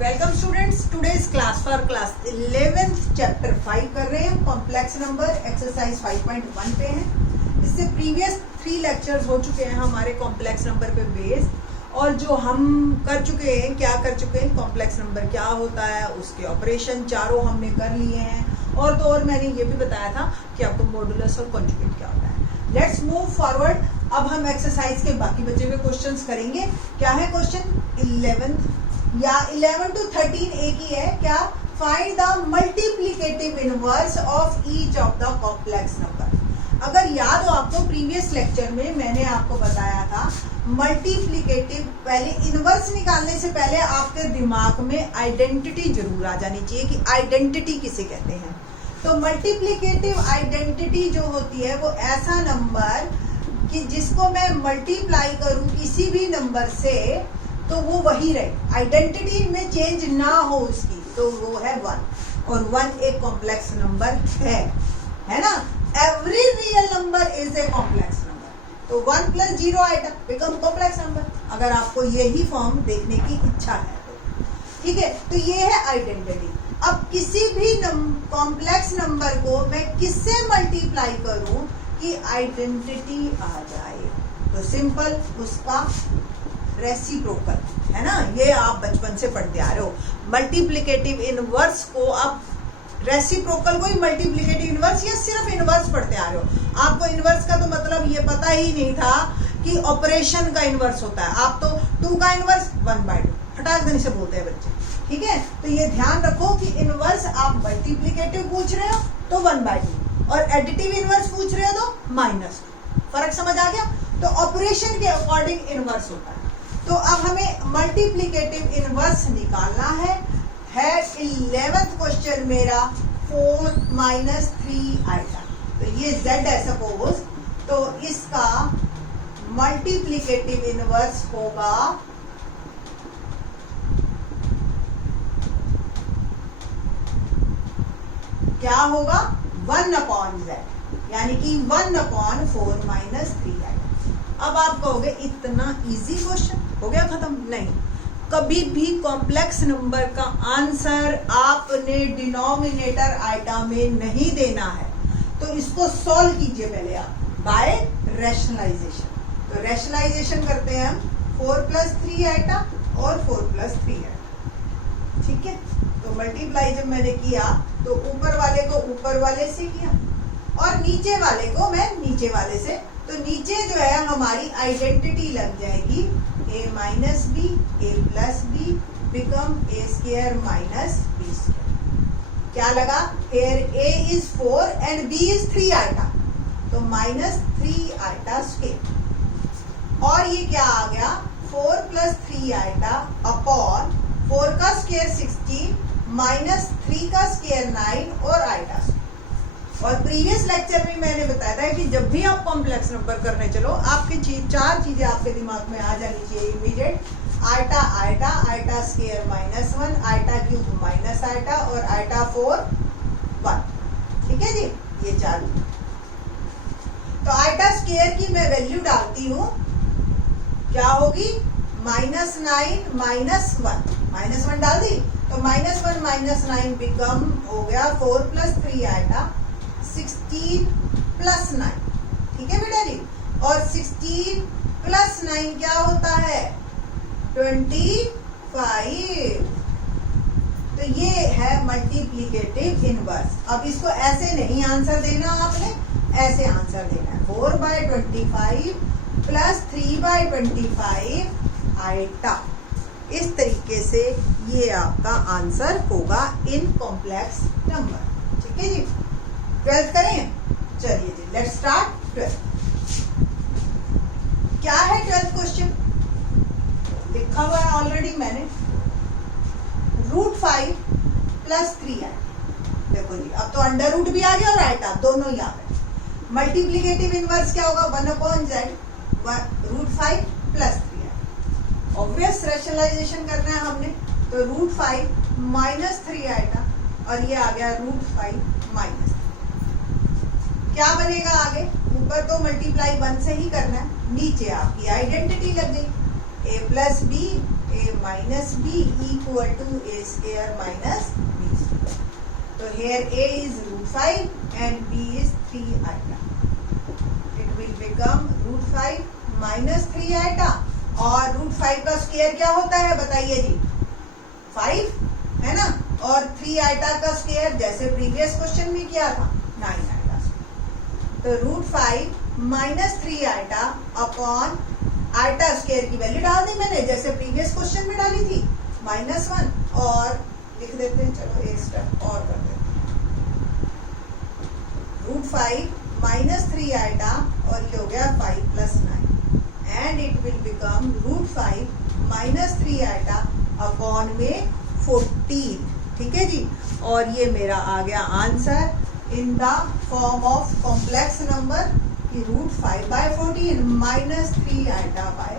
Welcome students, today's class for class 11th chapter 5 कर रहे हैं। कॉम्प्लेक्स नंबर एक्सरसाइज 5.1 पे हैं। इससे प्रीवियस 3 लेक्चर्स हो चुके हैं हमारे कॉम्प्लेक्स नंबर पे बेस्ड, और जो हम कर चुके हैं, क्या कर चुके हैं, कॉम्प्लेक्स नंबर क्या होता है, उसके ऑपरेशन चारों हमने कर लिए हैं। और तो और मैंने ये भी बताया था कि आपको मॉडुलस और कॉन्जुगेट क्या होता है। Let's move forward. अब हम एक्सरसाइज के बाकी बचे हुए क्वेश्चंस करेंगे। क्या है क्वेश्चन 11 या 11 to 13 एक ही है। क्या? Find the multiplicative inverse of each of the complex number. अगर याद हो आपको, प्रीवियस लेक्चर में मैंने आपको बताया था मल्टीप्लिकेटिव, पहले इनवर्स निकालने से पहले आपके दिमाग में आइडेंटिटी जरूर आ जानी चाहिए कि आइडेंटिटी किसे कहते हैं। तो मल्टीप्लिकेटिव आइडेंटिटी जो होती है वो ऐसा नंबर कि जिसको मैं मल्टीप्लाई करूं किसी भी नंबर से तो वो वही रहे, आइडेंटिटी में चेंज ना हो उसकी, तो वो है 1। और 1 एक कॉम्प्लेक्स नंबर है ना। Every real number is a complex number. तो 1 + 0 आइटम बिकम कॉम्प्लेक्स नंबर, अगर आपको यही फॉर्म देखने की इच्छा है तो। ठीक है, तो ये है आइडेंटिटी। अब किसी भी कॉम्प्लेक्स नंबर को मैं किससे मल्टीप्लाई करूं कि आइडेंटिटी आ जाए, तो सिंपल उसका रेसिप्रोकल है ना। ये आप बचपन से पढ़ते आ रहे हो। मल्टीप्लिकेटिव इनवर्स को आप रेसिप्रोकल को ही मल्टीप्लिकेटिव इनवर्स या सिर्फ इनवर्स पढ़ते आ रहे हो। आपको इनवर्स का तो मतलब ये पता ही नहीं था कि ऑपरेशन का इनवर्स होता है। आप तो 2 का इनवर्स 1/2 फटाक देने से बोलते हैं बच्चे। ठीक है, तो ये ध्यान रखो कि इनवर्स आप मल्टीप्लिकेटिव पूछ रहे हो तो 1/2 और एडिटिव इनवर्स पूछ रहे हो तो -2। फर्क समझ आ गया। तो ऑपरेशन के अकॉर्डिंग इनवर्स होता है। तो अब हमें मल्टीप्लिकेटिव इनवर्स निकालना है 11th क्वेश्चन मेरा 4 - 3 आएगा। तो ये z है सपोज, तो इसका मल्टीप्लिकेटिव इनवर्स होगा क्या होगा 1/z, यानी कि 1/4 - 3 आएगा। अब आप कहोगे इतना इजी क्वेश्चन हो गया खत्म? नहीं, कभी भी कॉम्प्लेक्स नंबर का आंसर आपने डिनोमिनेटर आइटम में नहीं देना है। तो इसको सॉल्व कीजिए पहले आप बाय रैशनलाइजेशन। तो रैशनलाइजेशन करते हैं हम 4 + 3 आइटम और 4 + 3 आइटम। ठीक है, तो मल्टीप्लाई जब मैंने किया तो ऊपर वाले को ऊपर वाले से किया और नीचे वाले को मैं नीचे वाले से। तो नीचे जो है हमारी आइडेंटिटी लग जाएगी a - b a + b become a² - b²। क्या लगा? here a is 4 and b is 3 iota, तो -3 आइटा स्क्वायर। और ये क्या आ गया 4 + 3 आइटा अपॉन 4 का स्क्वायर 16 -3 का स्क्वायर 9 और आइटा। और प्रीवियस लेक्चर में मैंने बताया था कि जब भी आप कॉम्प्लेक्स नंबर करने चलो आपके 4 चीजें आपके दिमाग में आ जानी चाहिए immediate. Iota iota, iota square -1, iota cube minus iota और आइटा 4 1। ठीक है जी, ये 4। तो आइटा स्क्वायर की मैं वैल्यू डालती हूँ, क्या होगी -9 - 1 डाल दी, तो -1 - 9 बिकम हो गया 4 + 3 आइटा 16 + 9। ठीक है बेटा जी, और 16 + 9 क्या होता है 25। तो ये है मल्टीप्लिकेटिव इनवर्स। अब इसको ऐसे नहीं आंसर देना, आपने ऐसे आंसर देना है 4/25 + 3/25 आइटा। इस तरीके से ये आपका आंसर होगा इन कॉम्प्लेक्स नंबर। ठीक है जी, 12th करें। चलिए जी, लेट्स स्टार्ट 12th। क्या है 12th क्वेश्चन? लिखा हुआ है ऑलरेडी मैंने, √5 + 3 आइटा। देखो जी, अब तो अंडर रूट भी आ गया और आइटा दोनों ही आ गए। मल्टीप्लिकेटिव इनवर्स क्या होगा 1/z, √5 + 3 आइटा। ऑब्वियस रैशनलाइजेशन करना है हमने, तो √5 - 3 आइटा और ये आ गया √5 - क्या बनेगा आगे? ऊपर तो मल्टीप्लाई 1 से ही करना है, नीचे आपकी आइडेंटिटी लग गई a + b a minus b equal to a square minus b square. So here a is root 5 and b is 3 iota. It will become root 5 minus 3 iota. और रूट 5 का स्क्वायर क्या होता है बताइए जी? 5 है ना, और 3 आइटा का स्क्वायर जैसे प्रीवियस क्वेश्चन में किया था 9 आइटा। तो root 5 minus 3 iota upon iota square की वैल्यू डाल दी मैंने जैसे प्रीवियस क्वेश्चन में डाली थी -1, और लिख देते हैं, चलो एक स्टेप और कर देते हैं। रूट 5 माइनस 3 आइटा और ये हो गया 5 plus 9 and it will become root 5 minus 3 iota upon में 14। ठीक है जी, और ये मेरा आ गया answer in the form of complex number कि रूट 5/14 माइनस 3 iota बाय,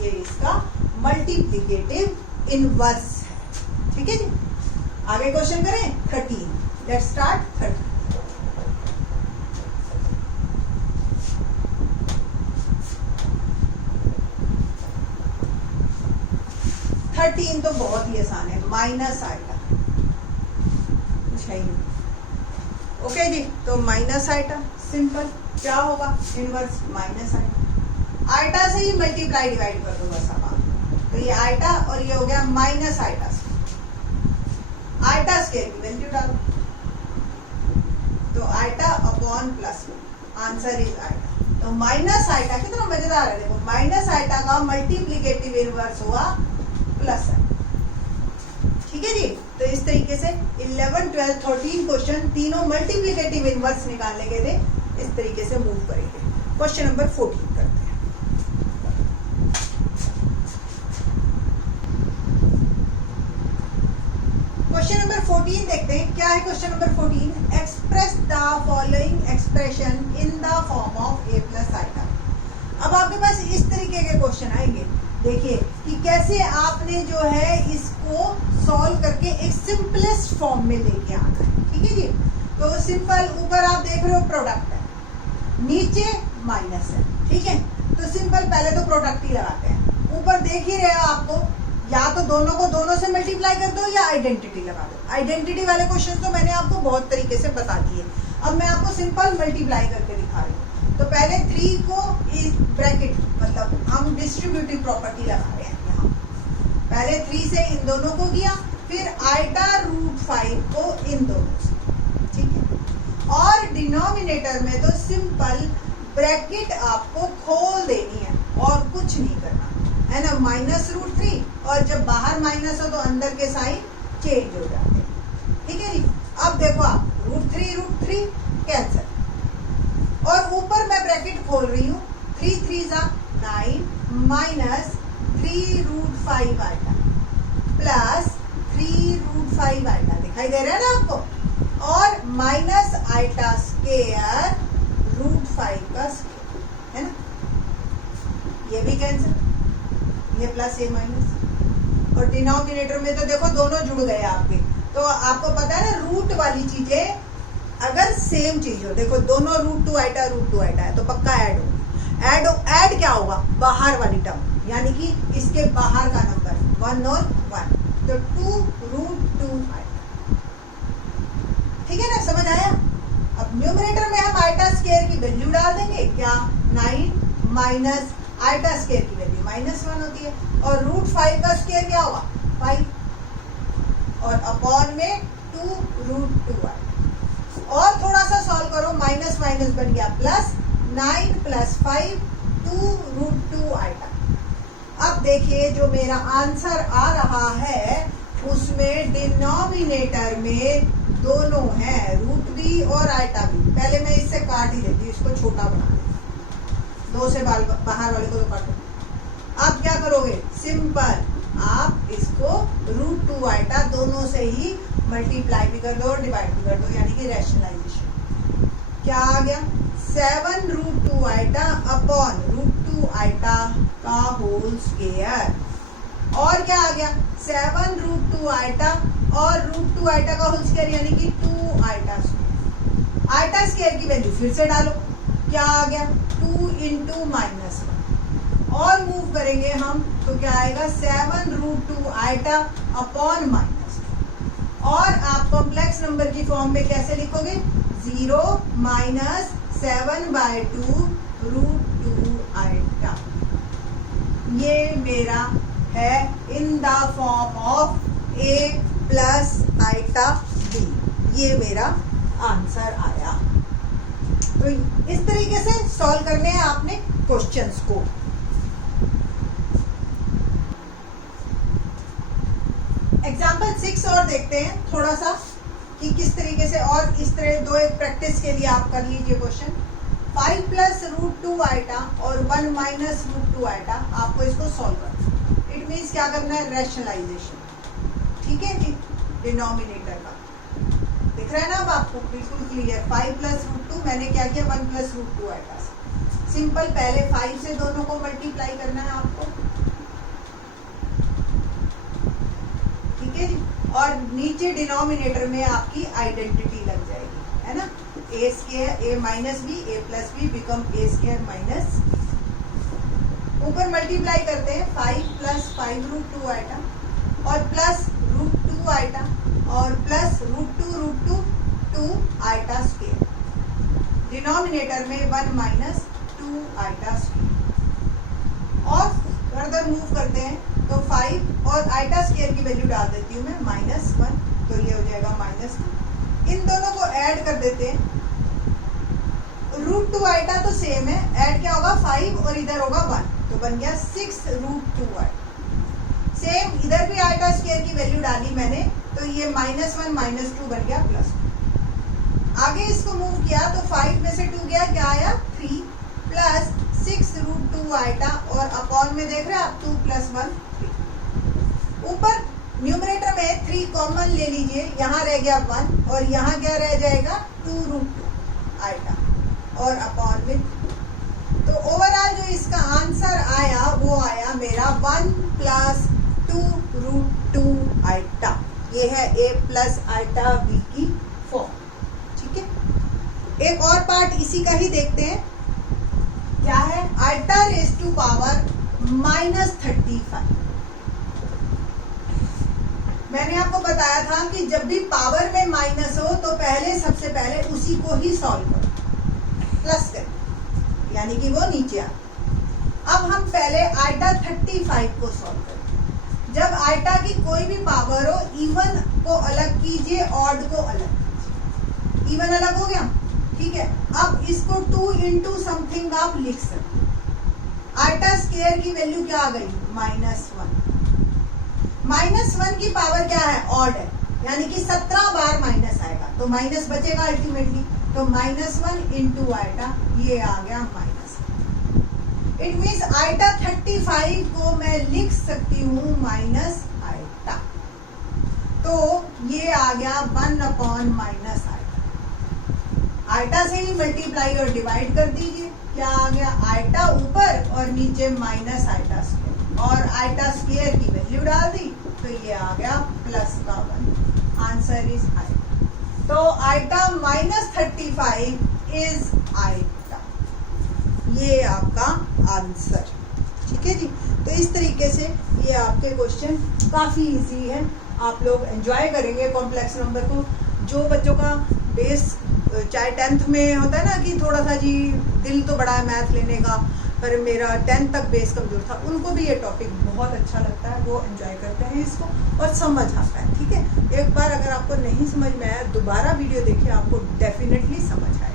ये इसका मल्टीप्लिकेटिव इनवर्स है। ठीक है जी, आगे क्वेश्चन करें 13। Let's start 13। 13 तो बहुत ही आसान है, माइनस आइटा। ओके जी, तो माइनस आइटा सिंपल क्या होगा, इनवर्स माइनस आइटा। आइटा से ही मल्टीप्लाई डिवाइड कर दो बस अब आप। तो ये आइटा और ये हो गया minus iota square. Iota square की वैल्यू डालो, तो iota upon plus, answer is iota. तो माइनस आइटा कितना मजेदार है, देखो माइनस आइटा का मल्टीप्लिकेटिव इनवर्स हुआ प्लस है। ठीक है जी, तो इस तरीके से 11, 12, 13 क्वेश्चन तीनों मल्टीप्लिकेटिव इनवर्स निकालने के लिए इस तरीके से मूव करेंगे। क्वेश्चन नंबर 14 करते हैं। क्वेश्चन नंबर 14 देखते हैं क्या है। Question number 14, express the following expression in the form of a plus iota. अब आपके पास इस तरीके के क्वेश्चन आएंगे, देखिए कि कैसे आपने जो है इसको सॉल्व करके एक सिंपलेस्ट फॉर्म में लेके आना है। ठीक है जी, तो सिंपल, ऊपर आप देख रहे हो प्रोडक्ट है, नीचे माइनस है। ठीक है, तो सिंपल पहले तो प्रोडक्ट ही लगाते हैं। ऊपर देख ही रहे हो आपको, या तो दोनों को दोनों से मल्टीप्लाई कर दो या आइडेंटिटी लगा दो। आइडेंटिटी वाले क्वेश्चन तो मैंने आपको बहुत तरीके से बता दिए, अब मैं आपको सिंपल मल्टीप्लाई करके दिखा रही हूँ। तो पहले 3 को इस ब्रैकेट, मतलब हम डिस्ट्रीब्यूटिव प्रॉपर्टी लगा रहे हैं यहाँ। पहले 3 से इन दोनों को किया, फिर आइटा रूट 5 को इन दोनों से। ठीक है, और डिनोमिनेटर में तो सिंपल ब्रैकेट आपको खोल देनी है और कुछ नहीं करना है ना, -√3, और जब बाहर माइनस हो तो अंदर के साइन चेंज हो जाते हैं। ठीक है जी, अब देखो आप √3 कैंसिल, और ऊपर मैं ब्रैकेट खोल रही हूँ, 3 3 9 माइनस 3√5 आइटा प्लस 3√5 आइटा, दिखाई दे रहा है ना आपको, और माइनस आइटा स्क्वायर √5 का स्क्वायर, है ना, ये भी कैंसिल, ये प्लस ये माइनस, और डिनोमिनेटर में तो देखो दोनों जुड़ गए आपके। तो आपको पता है ना, रूट वाली चीजें अगर सेम चीज हो, देखो दोनों √2 आइटा है तो पक्का ऐड होगी। ऐड क्या होगा, बाहर वाली टर्म, यानी कि इसके बाहर का नंबर 1 और 1, तो 2√2 आइटा। ठीक है ना, समझ आया। अब न्यूमरेटर में हम आइटा स्क्वायर की वैल्यू डाल देंगे, क्या 9 माइनस आइटा स्क्वायर की वैल्यू -1 होती है, और √5 का स्क्वायर क्या होगा 5, और अपॉन में 2√2 आइटा। और थोड़ा सा सॉल्व करो, माइनस माइनस बन गया प्लस, 9 + 5 2√2 आइटा। अब देखिए जो मेरा आंसर आ रहा है उसमें डिनोमिनेटर में दोनों है, रूट भी और आइटा भी। पहले मैं इससे काट ही देती हूँ, इसको छोटा बना देती, 2 से बाहर वाले को तो काटो। अब क्या करोगे, सिंपल आप इसको √2 आइटा दोनों से ही मल्टीप्लाई भी कर दो और डिवाइड भी कर दो, यानी कि रैशनलाइजेशन। क्या आ गया, 7√2 आइटा अपॉन √2 आइटा का होल स्क्वायर, और क्या आ गया 7√2 आइटा और √2 आइटा का होल स्क्वायर, यानी कि 2 आइटा स्क्वायर। आइटा स्क्वायर की वैल्यू फिर से डालो, क्या आ गया 2 × -1, और मूव मूव करेंगे हम तो क्या आएगा 7√2 आइटा अपॉन माइनस, और आप कॉम्प्लेक्स नंबर की फॉर्म में कैसे लिखोगे 0 माइनस 7/2 √2 आइटा। ये मेरा है in the form of a plus iota b, ये मेरा आंसर आया। तो इस तरीके से सॉल्व करने हैं आपने क्वेश्चंस को। एग्जाम्पल 6 और देखते हैं थोड़ा सा कि किस तरीके से, और इस तरह दो एक प्रैक्टिस के लिए आप कर लीजिए क्वेश्चन। 5 प्लस √2 आइटा और 1 माइनस √2 आइटा, आपको इसको सॉल्व करना। इट मीन्स क्या करना है, रैशनलाइजेशन। ठीक है जी, डिनोमिनेटर का दिख रहा है ना अब आपको बिल्कुल क्लियर। 5 प्लस √2, मैंने क्या किया 1 प्लस √2 आइटा से। सिंपल, पहले 5 से दोनों को मल्टीप्लाई करना है आपको, ठीक है जी, और नीचे डिनोमिनेटर में आपकी आइडेंटिटी लग जाएगी, है ना। a square a minus b a plus b become a square minus, ऊपर मल्टीप्लाई करते हैं 5 प्लस 5√2 आइटा और प्लस √2 आइटा और प्लस √2 2 आइटा स्क्वायर, डिनोमिनेटर में 1 माइनस 2 आइटा स्क्वायर, और फर्दर मूव करते हैं तो 5 और आइटा स्क्वायर की वैल्यू डाल देती हूँ मैं -1, तो ये हो जाएगा -2। इन दोनों को ऐड कर देते हैं, √2 आइटा तो सेम है, ऐड क्या होगा 5 और इधर होगा 1, तो बन गया 6√2 आइटा। सेम इधर भी आइटा स्क्वायर की वैल्यू डाली मैंने, तो ये -1 -2 बन गया +2। आगे इसको मूव किया तो 5 में से 2 गया, क्या आया 3 प्लस 6√2 आइटा, और अपॉन में देख रहे हैं आप 2 + 1 3। ऊपर न्यूमरेटर में 3 कॉमन ले लीजिए, यहाँ रह गया 1 और यहाँ क्या रह जाएगा 2√2 आइटा और अपॉन में। तो ओवरऑल जो इसका आंसर आया वो आया मेरा 1 + 2√2 आइटा। ये है a प्लस आइटा b की फॉर्म, ठीक है। एक और पार्ट इसी का ही देखते हैं, क्या है आइटा रेज़ टू पावर -35। मैंने आपको बताया था कि जब भी पावर में माइनस हो तो पहले सबसे पहले उसी को ही सॉल्व करो, प्लस करें, यानी कि वो नीचे आ। अब हम पहले आइटा 35 को सॉल्व करें। जब आइटा की कोई भी पावर हो, इवन को अलग कीजिए, ऑड को अलग कीजिए। इवन अलग हो गया, ठीक है। अब इसको 2 इंटू समथिंग आप लिख सकते हैं। आइटा स्क्वायर की वैल्यू क्या आ गई -1। -1 की पावर क्या है, ऑड है, यानी कि 17 बार माइनस आएगा तो माइनस बचेगा अल्टीमेटली, तो -1 इंटू आइटा, ये आ गया -1। इट मीन्स आइटा 35 को मैं लिख सकती हूँ माइनस आइटा, तो ये आ गया 1/- आइटा। आइटा से ही मल्टीप्लाई और डिवाइड कर दीजिए, क्या आ गया आइटा ऊपर और नीचे माइनस आइटा स्क्वायर, और आइटा स्क्वायर की वैल्यू डाल दी तो ये आ गया +1। Answer is iota. तो आइटा -35 इज आइटा, ये आपका आंसर, ठीक है जी। तो इस तरीके से ये आपके क्वेश्चन काफ़ी इजी है, आप लोग एंजॉय करेंगे कॉम्प्लेक्स नंबर को। जो बच्चों का बेस चाहे 10th में होता है ना कि थोड़ा सा जी दिल तो बड़ा है मैथ लेने का, पर मेरा 10th तक बेस कमजोर था, उनको भी ये टॉपिक बहुत अच्छा लगता है, वो एंजॉय करते हैं इसको और समझ आता है, ठीक है। एक बार अगर आपको नहीं समझ में आया, दोबारा वीडियो देखिए, आपको डेफिनेटली समझ आएगा।